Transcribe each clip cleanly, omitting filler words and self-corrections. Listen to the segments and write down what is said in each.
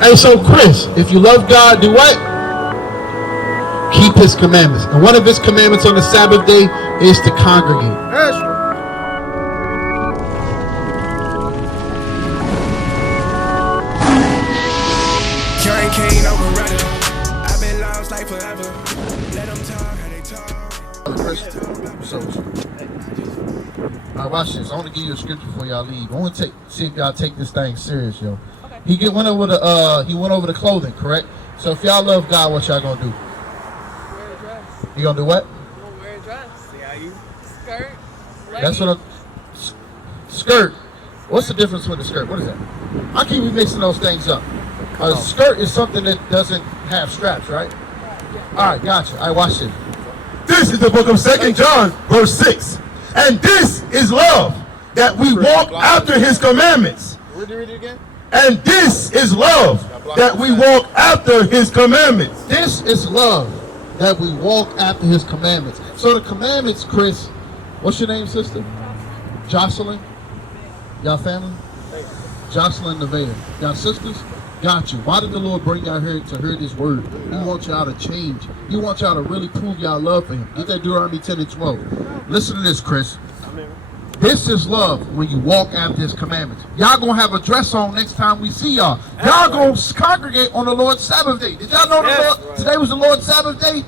Hey, so Chris, if you love God, do what? Keep his commandments. And one of his commandments on the Sabbath day is to congregate. That's right. Alright, watch this. I want to give you a scripture before y'all leave. I want to see if y'all take this thing serious, yo. Okay. He went over the clothing, correct? So if y'all love God, what y'all gonna do? Wear a dress. You gonna do what? I'm gonna wear a dress. See how you? Skirt. That's what skirt. What's the difference with the skirt? What is that? I keep mixing those things up. A skirt is something that doesn't have straps, right? Alright, gotcha. Alright, watch this. This is the book of 2 John, verse 6. And this is love, that we walk after his commandments. Read it again. And this is love, that we walk after his commandments. This is love, that we walk after his commandments. So the commandments, Chris, what's your name, sister? Jocelyn? Y'all family? Jocelyn Nevaeh. Y'all sisters? Got you. Why did the Lord bring y'all here to hear this word? He wants y'all to change. He wants y'all to really prove y'all love for him. Get that Deuteronomy 10 and 12. Listen to this, Chris. This is love when you walk after his commandments. Y'all gonna have a dress on next time we see y'all. Y'all gonna congregate on the Lord's Sabbath day. Did y'all know today was the Lord's Sabbath day?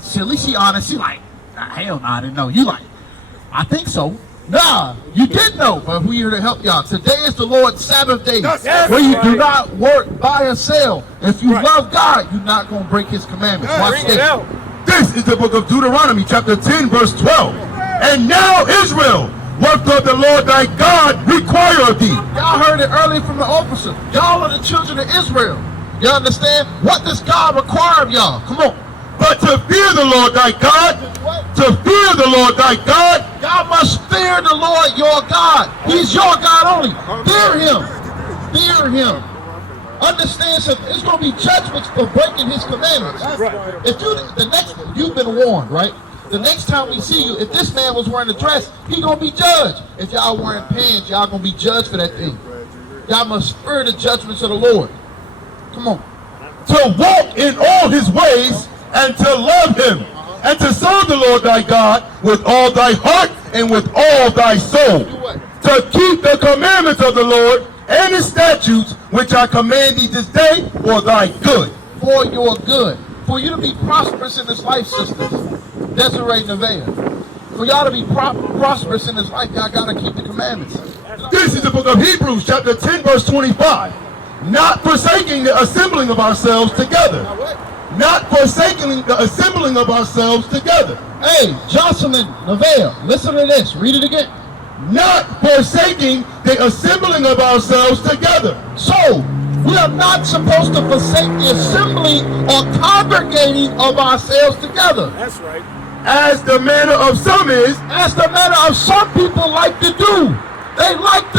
See, at least she honest. She like, hell no, I didn't know. You like, I think so. Nah, you did know, but we're here to help y'all. Today is the Lord's Sabbath day, where you do not work, buy, or sell. If you love God, you're not going to break his commandments. Watch this. This is the book of Deuteronomy, chapter 10, verse 12. And now, Israel, what doth the Lord thy God require of thee? Y'all heard it earlier from the officer. Y'all are the children of Israel. You understand? What does God require of y'all? Come on. But to fear the Lord thy God, to fear the Lord thy God, y'all must fear the Lord your God. He's your God only. Fear him. Fear him. Understand something. It's going to be judgments for breaking his commandments. If you've been warned, right? The next time we see you, if this man was wearing a dress, he going to be judged. If y'all wearing pants, y'all going to be judged for that thing. Y'all must fear the judgments of the Lord. Come on. To walk in all his ways, and to love him, and to serve the Lord thy God with all thy heart and with all thy soul, to keep the commandments of the Lord and his statutes, which I command thee this day for thy good. For your good. For you to be prosperous in this life, sisters. Desiree Nevaeh. For y'all to be prosperous in this life, y'all got to keep the commandments. This is the book of Hebrews, chapter 10, verse 25. Not forsaking the assembling of ourselves together. Not forsaking the assembling of ourselves together. Hey, Jocelyn Nevaeh, listen to this. Read it again. Not forsaking the assembling of ourselves together. So, we are not supposed to forsake the assembling or congregating of ourselves together. That's right. As the manner of some is. As the manner of some people like to do. They like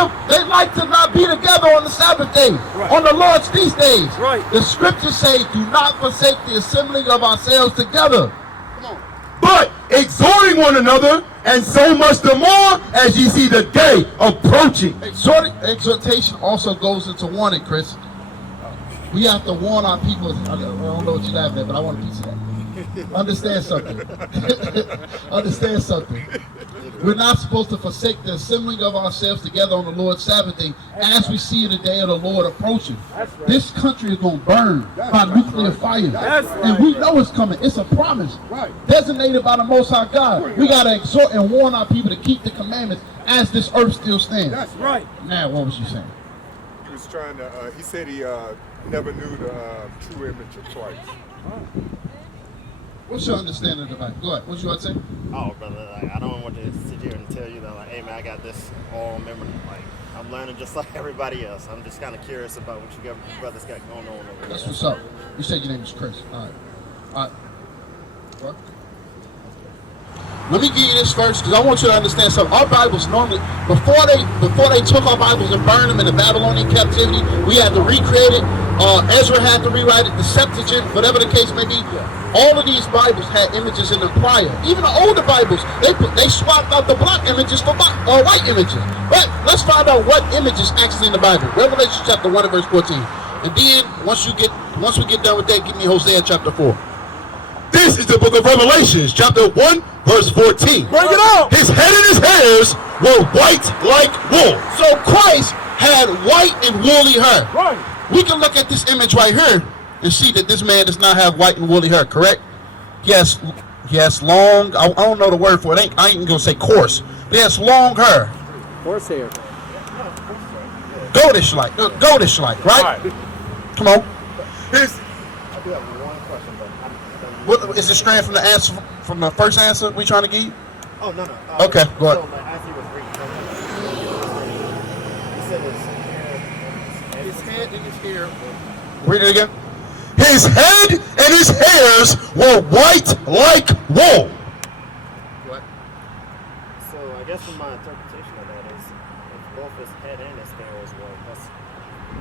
to not be together on the Sabbath day, on the Lord's feast days. Right. The scriptures say, do not forsake the assembling of ourselves together. Come on. But exhorting one another, and so much the more as ye see the day approaching. Exhortation also goes into warning, Chris. We have to warn our people. I don't know what you're laughing at, but I want a piece of that. Understand something. Understand something. We're not supposed to forsake the assembling of ourselves together on the Lord's Sabbath day as we see the day of the Lord approaching. This country is going to burn by nuclear fire. And we know it's coming. It's a promise designated by the Most High God. We got to exhort and warn our people to keep the commandments as this earth still stands. That's right. Now, what was you saying? He was trying to, he said he never knew the true image of Christ. What's your understanding of the Bible? Go ahead. What's your say? Oh, brother, like, I don't want to sit here and tell you that, like, hey, man, I got this all memory. Like, I'm learning just like everybody else. I'm just kind of curious about what you brothers got going on over there. That's what's up. You said your name is Chris. All right. All right. What? Let me give you this verse because I want you to understand something. Our Bibles normally, before they took our Bibles and burned them in the Babylonian captivity, we had to recreate it. Ezra had to rewrite it, the Septuagint, whatever the case may be. All of these Bibles had images in them prior. Even the older Bibles, they swapped out the black images for white images. But let's find out what images actually in the Bible. Revelation chapter 1 and verse 14. And then once we get done with that, give me Hosea chapter 4. This is the book of Revelations, chapter 1, verse 14. Bring it out. His head and his hairs were white like wool. So Christ had white and woolly hair. Right. We can look at this image right here and see that this man does not have white and woolly hair, correct? He has long, I don't know the word for it, I ain't gonna say coarse, but he has long hair. Horsehair. Goldish like, right? Come on. His, I do have one question, but What is it strand from the answer, from the first answer we trying to give you? oh no. Okay, go ahead. So like, as he was reading, he said his head and his hair. Read it again. his head and his hairs were white like wool. What? So I guess from my interpretation of that is, if both his head and his hair is white,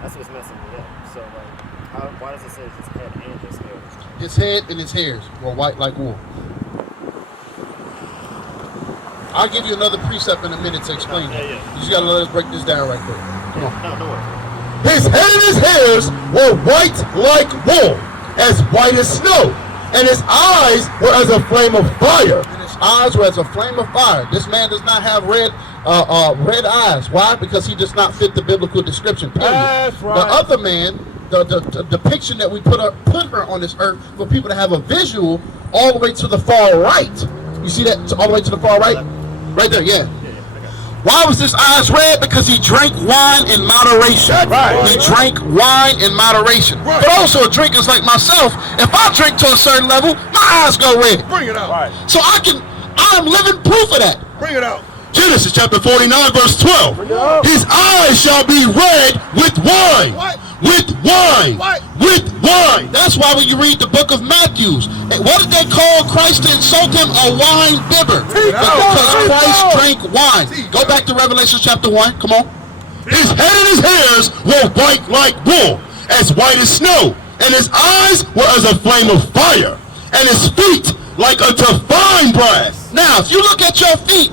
that's what's messing me up. So like, why does it say his head and his hairs? His head and his hairs were white like wool. I'll give you another precept in a minute to explain it. Yeah. You just gotta let us break this down right quick. Come on. No worries. His head and his hairs were white like wool, as white as snow, and his eyes were as a flame of fire. And his eyes were as a flame of fire. This man does not have red eyes. Why? Because he does not fit the biblical description. Period. That's right. The other man, the depiction that we put her on this earth for people to have a visual all the way to the far right. You see that all the way to the far right? Right there, yeah. Why was his eyes red? Because he drank wine in moderation. Right. He drank wine in moderation. Right. But also drinkers like myself, if I drink to a certain level, my eyes go red. Bring it out. Right. So I'm living proof of that. Bring it out. Genesis chapter 49, verse 12. His eyes shall be red with wine. What? With wine. What? With wine. That's why when you read the book of Matthew, what did they call Christ to insult him? A wine bibber. Because Christ drank wine. Go back to Revelation chapter 1. Come on. His head and his hairs were white like wool, as white as snow, and his eyes were as a flame of fire, and his feet like unto fine brass. Now, if you look at your feet,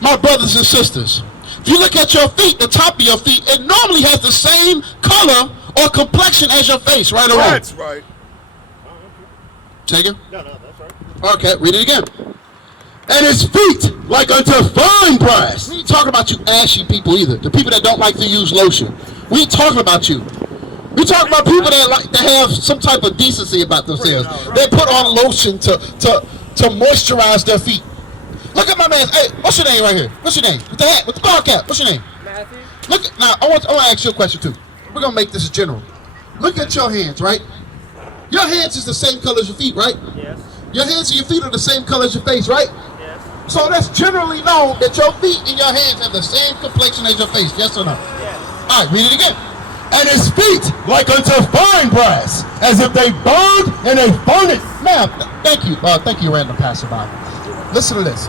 my brothers and sisters, if you look at your feet, the top of your feet, it normally has the same color or complexion as your face, right or wrong? That's right. Take it. No, that's right. Okay, read it again. And his feet like unto fine brass. We ain't talking about you ashy people either. The people that don't like to use lotion. We ain't talking about you. We talking about people that have some type of decency about themselves. They put on lotion to moisturize their feet. Look at my man. Hey, what's your name right here? What's your name? With the hat, with the ball cap. What's your name? Matthew? Look. Now, I want to ask you a question too. We're gonna make this general. Look at your hands, right? Your hands is the same color as your feet, right? Yes. Your hands and your feet are the same color as your face, right? Yes. So that's generally known that your feet and your hands have the same complexion as your face. Yes or no? Yes. All right, read it again. And his feet like unto fine brass, as if they burned in a furnace. Now, thank you, random passerby. Listen to this.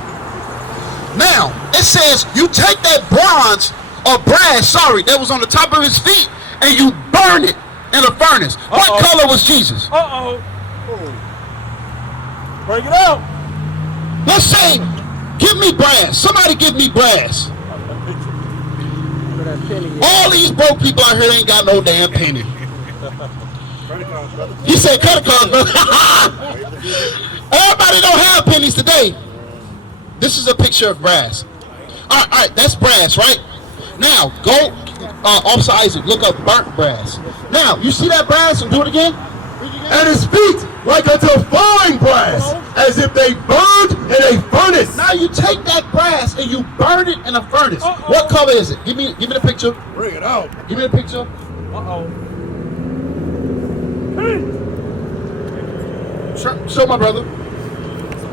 Now, it says you take that bronze or brass, that was on the top of his feet, and you burn it in a furnace. What color was Jesus? Bring it out. Let's say, give me brass. Somebody give me brass. All these broke people out here ain't got no damn penny. He said, cut a card, brother. Everybody don't have pennies today. This is a picture of brass. All right, that's brass, right? Now, go, Officer Isaac, look up burnt brass. Now, you see that brass? And do it again. And his feet like unto fine brass, as if they burned in a furnace. Now you take that brass and you burn it in a furnace. What color is it? Give me the picture. Bring it out. Give me the picture. Show my brother.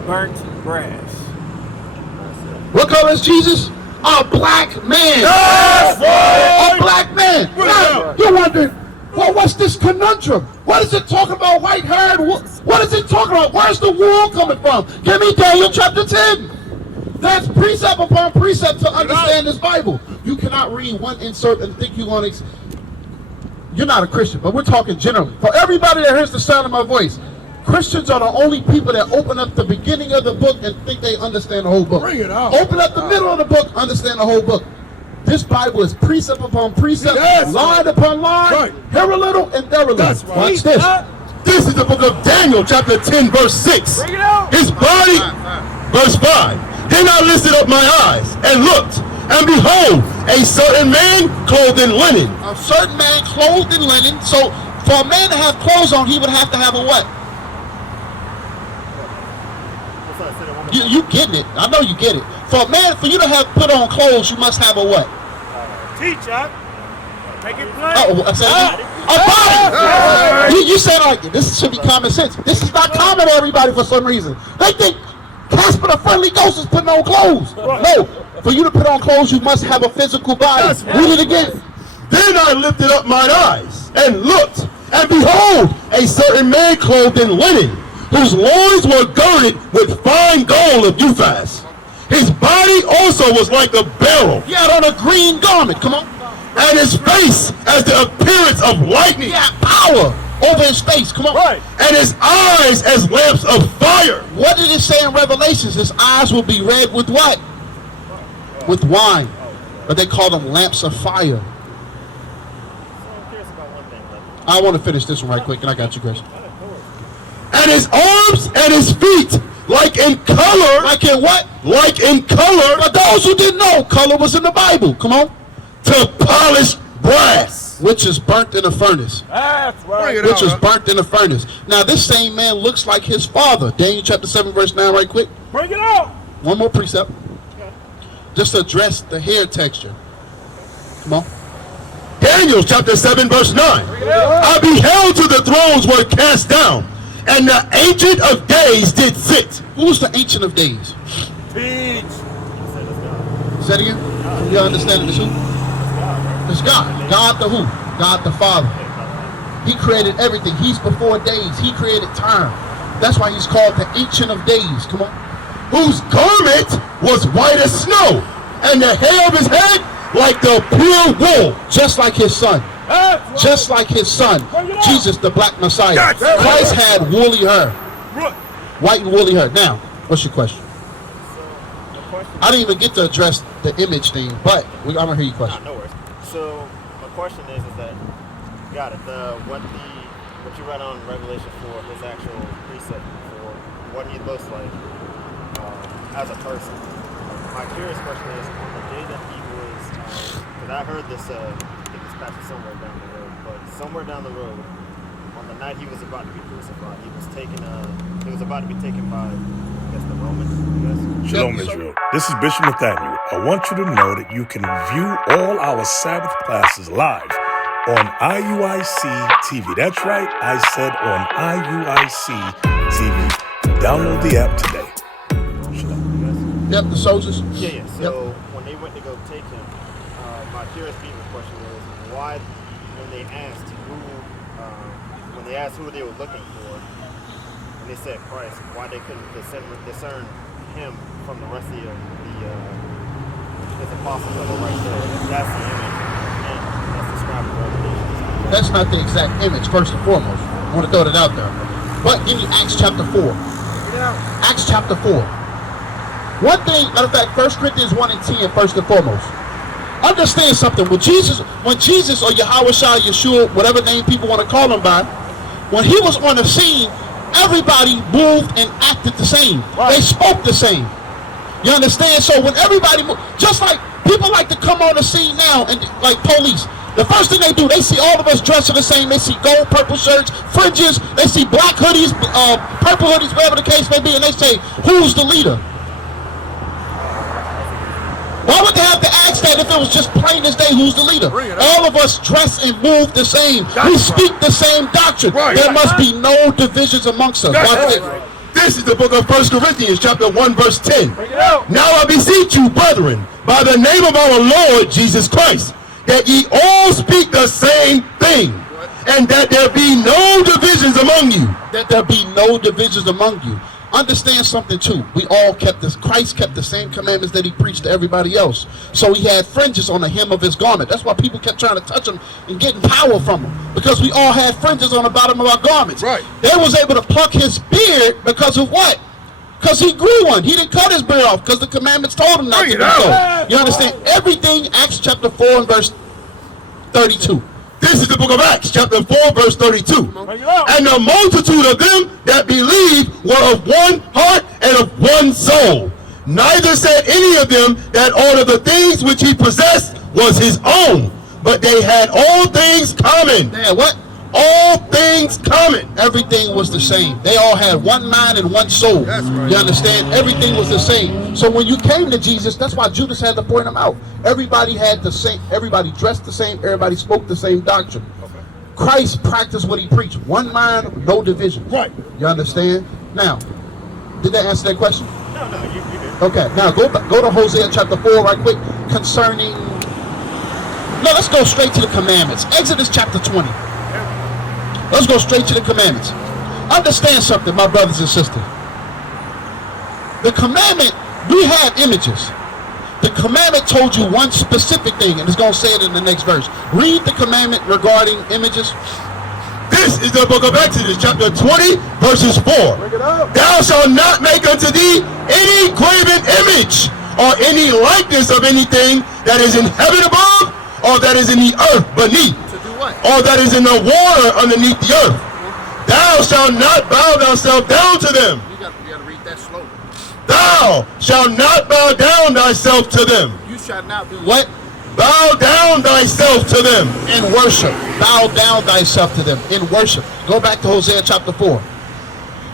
Burnt brass. What color is Jesus? A black man. That's right. A black man. Now, you're wondering, well, what's this conundrum? What is it talking about white hair? What is it talking about? Where's the wool coming from? Give me Daniel chapter 10. That's precept upon precept to understand this Bible. You cannot read one insert and think you're going to... you're not a Christian, but we're talking generally. For everybody that hears the sound of my voice, Christians are the only people that open up the beginning of the book and think they understand the whole book. Bring it out. Open up the middle of the book, understand the whole book. This Bible is precept upon precept, line upon line, here a little and there a little. That's right. Watch this. This is the book of Daniel, chapter 10, verse 6. Bring it out. His body, verse 5. Then I lifted up my eyes and looked, and behold, a certain man clothed in linen. A certain man clothed in linen. So for a man to have clothes on, he would have to have a what? You getting it. I know you get it. For a man, for you to have put on clothes, you must have a what? Teach, Chuck. Make it plain. A body. You said like this should be common sense. This is not common to everybody for some reason. They think Casper the Friendly Ghost is putting on clothes. No. For you to put on clothes, you must have a physical body. Read it again. Then I lifted up mine eyes and looked, and behold, a certain man clothed in linen, whose loins were girded with fine gold of Uphaz. His body also was like a beryl. He had on a green garment. Come on. And his face as the appearance of lightning. He had power over his face. Come on. Right. And his eyes as lamps of fire. What did it say in Revelations? His eyes will be red with what? With wine. But they call them lamps of fire. I'm curious about one thing, but I want to finish this one right quick, and I got you, Chris. And his arms and his feet like in color. Like in what? Like in color. For those who didn't know, color was in the Bible. Come on. To polished brass. Which is burnt in a furnace. That's right. Which is burnt in a furnace. Now, this same man looks like his father. Daniel chapter 7, verse 9, right quick. Bring it out. One more precept. Just to address the hair texture. Come on. Daniel chapter 7, verse 9. I beheld till the thrones were cast down, and the Ancient of Days did sit. Who's the Ancient of Days? Teach. Say it again. You understand this who? It's God. God the who? God the Father. He created everything. He's before days. He created time. That's why he's called the Ancient of Days. Come on. Whose garment was white as snow, and the hair of his head like the pure wool. Just like his son. That's right. Just like his son. Bring it out. Jesus, the black Messiah. That's right. Christ had woolly hair. Right. White and woolly hair. Now, what's your question? so the question. I didn't even get to address the image thing, but I'm going to hear your question. No worries. So my question is that got it. What you read on Revelation 4, his actual precept for what he looks like as a person. My curious question is on the day that he was, because I heard this, I think this passage somewhere down the road, but somewhere down the road, on the night he was about to be crucified, he was about to be taken by, I guess, the Romans, I guess. Shalom, Israel. This is Bishop Nathaniel. I want you to know that you can view all our Sabbath classes live on IUIC TV. That's right, I said on IUIC TV. Download the app today. Yep, the soldiers. Yeah. So when they went to go take him, my curious people question was why, when they asked who they were looking for, and they said Christ, why they couldn't discern him from the rest of his apostles that were right there. If that's the image, and that's described in Revelation. That's not the exact image, first and foremost. I want to throw that out there. But give me Acts chapter 4. Acts chapter 4. One thing, matter of fact, 1 Corinthians 1 and 10, first and foremost. Understand something. When Jesus or Yahweh Shai, Yeshua, whatever name people want to call him by, when he was on the scene, everybody moved and acted the same. Right. They spoke the same. You understand? So when everybody moved, just like people like to come on the scene now and like police, the first thing they do, they see all of us dressing the same. They see gold, purple shirts, fringes. They see black hoodies, purple hoodies, whatever the case may be, and they say, who's the leader? Why would they have to ask that if it was just plain as day who's the leader? All of us dress and move the same. We speak the same doctrine. There must be no divisions amongst us. This is the book of 1 Corinthians chapter 1 verse 10. Now I beseech you, brethren, by the name of our Lord Jesus Christ, that ye all speak the same thing, and that there be no divisions among you. That there be no divisions among you. understand something too. We all kept this. Christ kept the same commandments that he preached to everybody else. So he had fringes on the hem of his garment. That's why people kept trying to touch him and getting power from him, because we all had fringes on the bottom of our garments. Right. They was able to pluck his beard because of what? Because he grew one. He didn't cut his beard off because the commandments told him not to do so. You understand? Everything, Acts chapter 4 and verse 32. This is the book of Acts, chapter 4, verse 32. Bring it out. And the multitude of them that believed were of one heart and of one soul. Neither said any of them that all of the things which he possessed was his own, but they had all things common. They had what? All things common. Everything was the same. They all had one mind and one soul. That's right. You understand? Everything was the same. So when you came to Jesus, that's why Judas had to point him out. Everybody had the same, everybody dressed the same, everybody spoke the same doctrine. Okay. Christ practiced what he preached. One mind, no division. Right. You understand? Now, did that answer that question? No, you did. Okay, now go to Hosea chapter 4 right quick concerning, no, let's go straight to the commandments. Exodus chapter 20. Let's go straight to the commandments. Understand something, my brothers and sisters. The commandment, we had images. The commandment told you one specific thing, and it's going to say it in the next verse. Read the commandment regarding images. This is the book of Exodus, chapter 20, verses 4. Thou shalt not make unto thee any graven image or any likeness of anything that is in heaven above, or that is in the earth beneath, or that is in the water underneath the earth. Thou shalt not bow thyself down to them. You got to read that slowly. Thou shalt not bow down thyself to them. You shall not do what? Bow down thyself to them. In worship. Bow down thyself to them. In worship. Go back to Hosea chapter 4.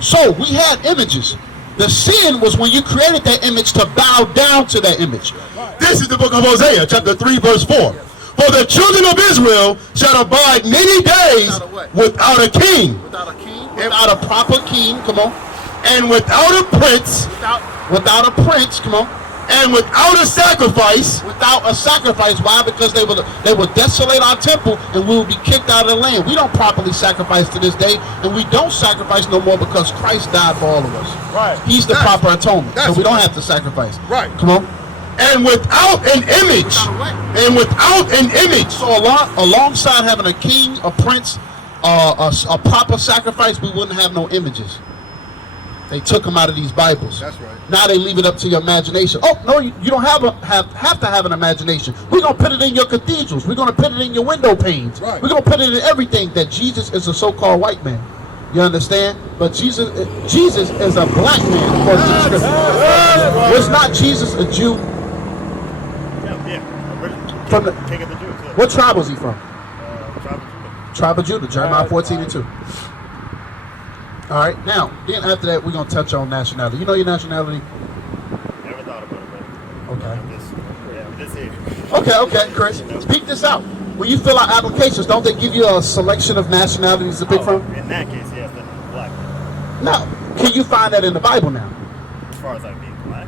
So we had images. The sin was when you created that image to bow down to that image. This is the book of Hosea, chapter 3, verse 4. For the children of Israel shall abide many days without a king. Without a king. Without a proper king. Come on. And without a prince. Without a prince. Come on. And without a sacrifice. Without a sacrifice. Why? Because they would desolate our temple and we would be kicked out of the land. We don't properly sacrifice to this day, and we don't sacrifice no more because Christ died for all of us. Right. He's the proper atonement, so we don't have to sacrifice. Right. Come on. And without an image. And without an image. So alongside having a king, a prince, a proper sacrifice, we wouldn't have no images. They took them out of these Bibles. That's right. Now they leave it up to your imagination. Oh, no, you don't have to have an imagination. We're going to put it in your cathedrals. We're going to put it in your window panes. Right. We're going to put it in everything that Jesus is a so-called white man. You understand? But Jesus is a black man, according to the scripture. Was not Jesus a Jew? Yeah. Originally. From the, King of the Jews. Yeah. what tribe was he from? Tribe of Judah. Tribe of Judah, Jeremiah 14:2. All right, now, then after that, we're going to touch on nationality. You know your nationality? Never thought about it, Okay. I'm just here. Okay, Chris. Speak this out. When you fill out applications, don't they give you a selection of nationalities to pick from? In that case, yes, then I'm black. No. Can you find that in the Bible now? As far as like being black.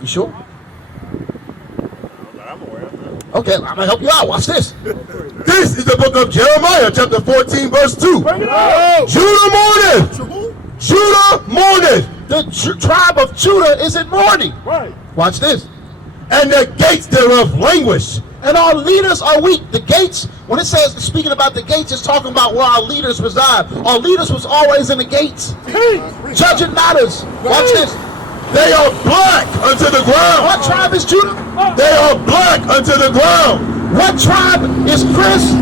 You sure? That I'm aware of. Okay, I'm going to help you out. Watch this. This is the book of Jeremiah, chapter 14, verse 2. Judah mourneth. Judah mourneth. The tribe of Judah is in mourning. Right. Watch this. And the gates thereof languish. And our leaders are weak. The gates, when it says, speaking about the gates, it's talking about where our leaders reside. Our leaders was always in the gates. Judging matters. Watch this. They are black unto the ground. What tribe is Judah? They are black unto the ground. What tribe is Chris?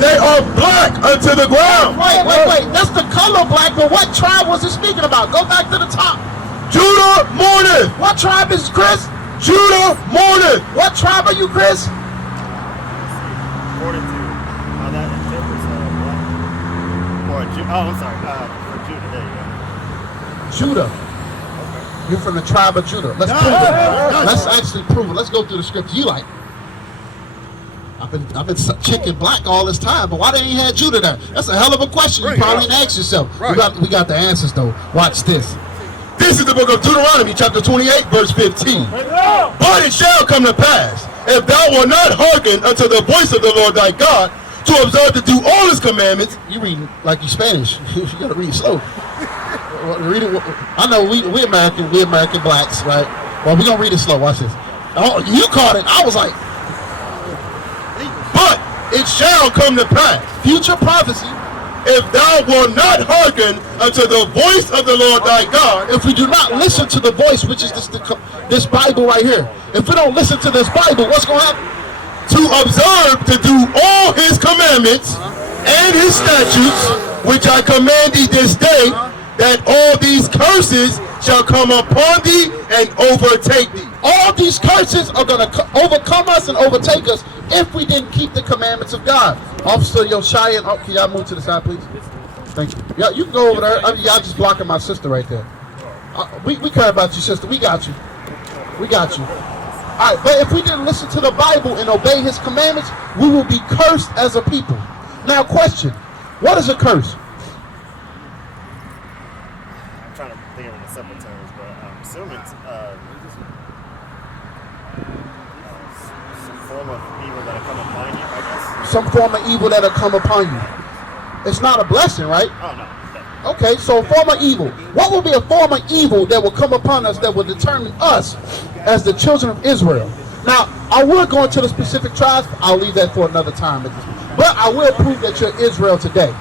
They are black unto the ground. Wait. That's the color black, but what tribe was it speaking about? Go back to the top. Judah mourneth. What tribe is Chris? Judah mourneth. What tribe are you, Chris? According to how that interprets black. For Judah, there you go. Judah. You're from the tribe of Judah. Let's prove it. Let's actually prove it. Let's go through the scripture. You like, I've been chicken black all this time, but why they ain't had Judah there? That's a hell of a question. You probably didn't ask yourself. Right. We got the answers though. Watch this. This is the book of Deuteronomy, chapter 28, verse 15. But it shall come to pass, if thou wilt not hearken unto the voice of the Lord thy God, to observe to do all his commandments. You reading like you Spanish. You gotta read slow. Read it. I know we American blacks, right? Well, we gonna read it slow. Watch this. Oh, you caught it. I was like, But it shall come to pass, future prophecy. if thou wilt not hearken unto the voice of the Lord thy God, If we do not listen to the voice, which is this Bible right here, if we don't listen to this Bible, what's going to happen? to observe to do all his commandments and his statutes, which I command thee this day, that all these curses shall come upon thee and overtake thee. All these curses are going to overcome us and overtake us if we didn't keep the commandments of God. Officer Yoshian, can y'all move to the side, please? Thank you. Yeah, you can go over there. Y'all just blocking my sister right there. We care about you, sister. We got you. We got you. All right, but if we didn't listen to the Bible and obey his commandments, we will be cursed as a people. Now, question. What is a curse? I'm trying to think of it in simple terms, but I'm assuming it's some form of evil that'll come upon you, I guess. Some form of evil that'll come upon you. It's not a blessing, right? Oh, no. Okay, so a form of evil. What will be a form of evil that will come upon us that will determine us as the children of Israel? Now, I will go into the specific tribes. I'll leave that for another time. But I will prove that you're Israel today.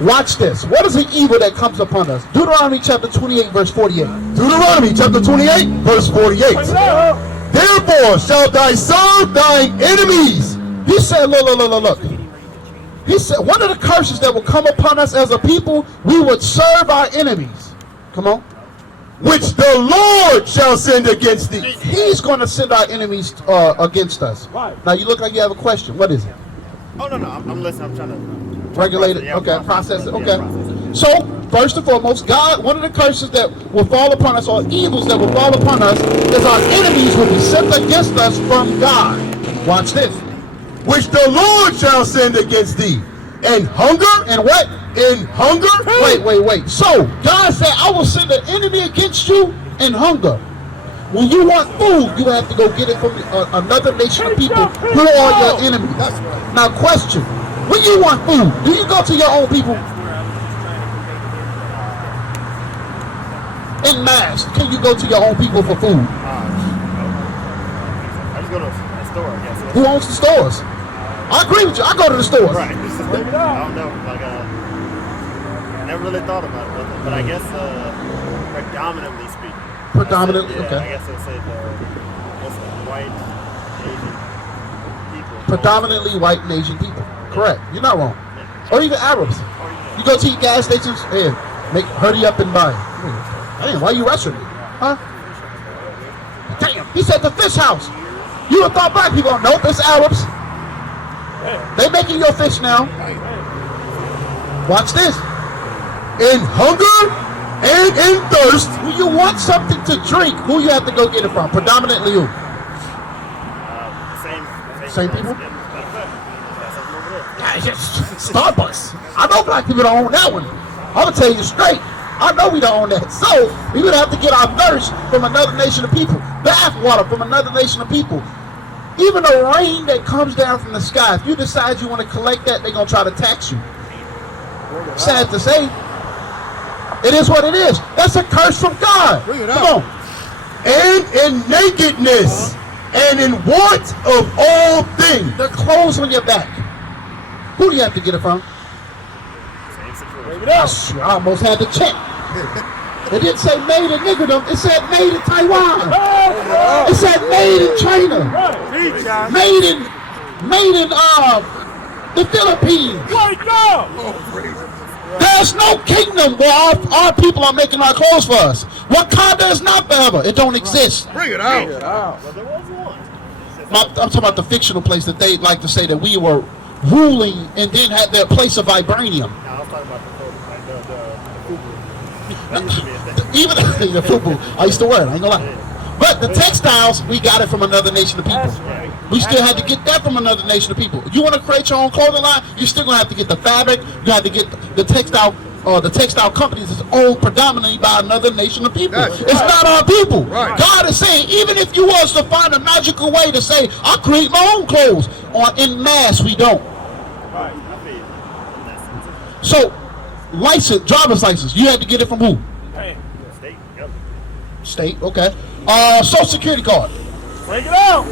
Watch this. What is the evil that comes upon us? Deuteronomy chapter 28, verse 48. Deuteronomy chapter 28, verse 48. Therefore shalt thou serve thine enemies. He said, look. He said, one of the curses that will come upon us as a people, we would serve our enemies. Come on. Which the Lord shall send against thee. He's going to send our enemies against us. Now, you look like you have a question. What is it? Oh, no, I'm listening. I'm trying to Regulate it. Yeah, Okay, process it. Okay. process it. So, first and foremost, God, one of the curses that will fall upon us, or evils that will fall upon us, is our enemies will be sent against us from God. Watch this. Which the Lord shall send against thee. And hunger. And what? In hunger. Wait. So, God said, I will send an enemy against you in hunger. When you want food, you have to go get it from another nation of people who are your enemies. Now, question. When you want food, do you go to your own people? In mass, can you go to your own people for food? I just go to a store, I guess. Who owns the stores? I agree with you. I go to the stores. Right. I don't know. Like, I never really thought about it, but I guess predominantly speaking. Predominantly, Yeah, okay. I guess I'd say what's the white, Asian people. Predominantly white and Asian people. Correct. You're not wrong. Or even Arabs. You go to your gas stations, hey, hurry up and buy. Damn, why you rushing me? Huh? Damn, he said the fish house. You would have thought black people, nope, it's Arabs. They making your fish now. Watch this. In hunger and in thirst. When you want something to drink, who you have to go get it from? Predominantly who? Same people? Starbucks. I know black people don't own that one. I'm gonna tell you straight. I know we don't own that. So we would have to get our thirst from another nation of people. Bath water from another nation of people. Even the rain that comes down from the sky, if you decide you want to collect that, they're gonna try to tax you. Sad to say. It is what it is. That's a curse from God. Come on. And in nakedness and in want of all things. The clothes on your back. Who do you have to get it from? I almost had to check. It didn't say made in Niggerdom. It said made in Taiwan. It said made in China. Made in the Philippines. There's no kingdom where our people are making our clothes for us. Wakanda is not forever. It don't exist. Bring it out. I'm talking about the fictional place that they like to say that we were ruling and then had their place of vibranium. I was talking about the Even the FUBU, I used to wear it, I ain't gonna lie. But the textiles, we got it from another nation of people. We still had to get that from another nation of people. You want to create your own clothing line, you're still gonna have to get the fabric. You have to get the textile companies is owned predominantly by another nation of people. It's not our people. God is saying, even if you was to find a magical way to say, I create my own clothes, or in mass, we don't. Right. I feel you. In that sense. So, license, driver's license, you had to get it from who? Hey, State, yep. State, okay. Social security card, bring it out.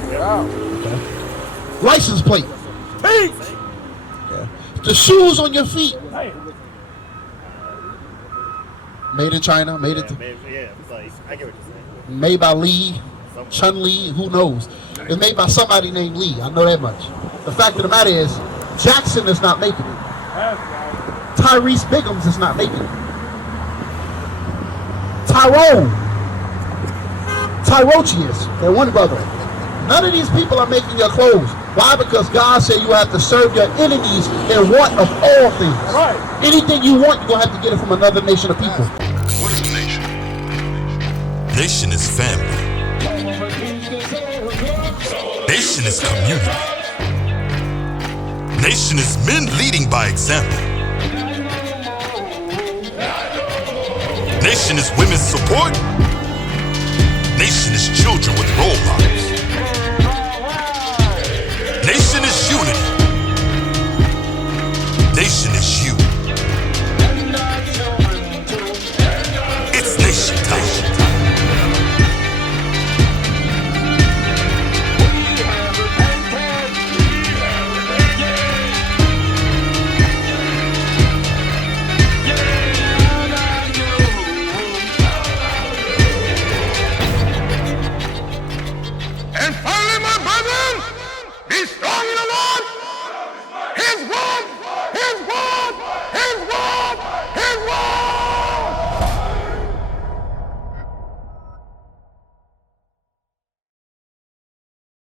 license plate, Teach. the shoes on your feet, Hey, made in China, made it, Yeah, it's like, I get what you're saying. made by Lee, Chun Li, who knows? It's made by somebody named Lee. I know that much. The fact of the matter is, Jackson is not making it. that's right. Tyrese Biggums is not making it. Tyrochius, their one brother. None of these people are making your clothes. Why? Because God said you have to serve your enemies in want of all things. Right. Anything you want, you're going to have to get it from another nation of people. What is a nation? Nation is family. Nation is community. Nation is men leading by example. Nation is women's support. Nation is children with role models. Nation is unity.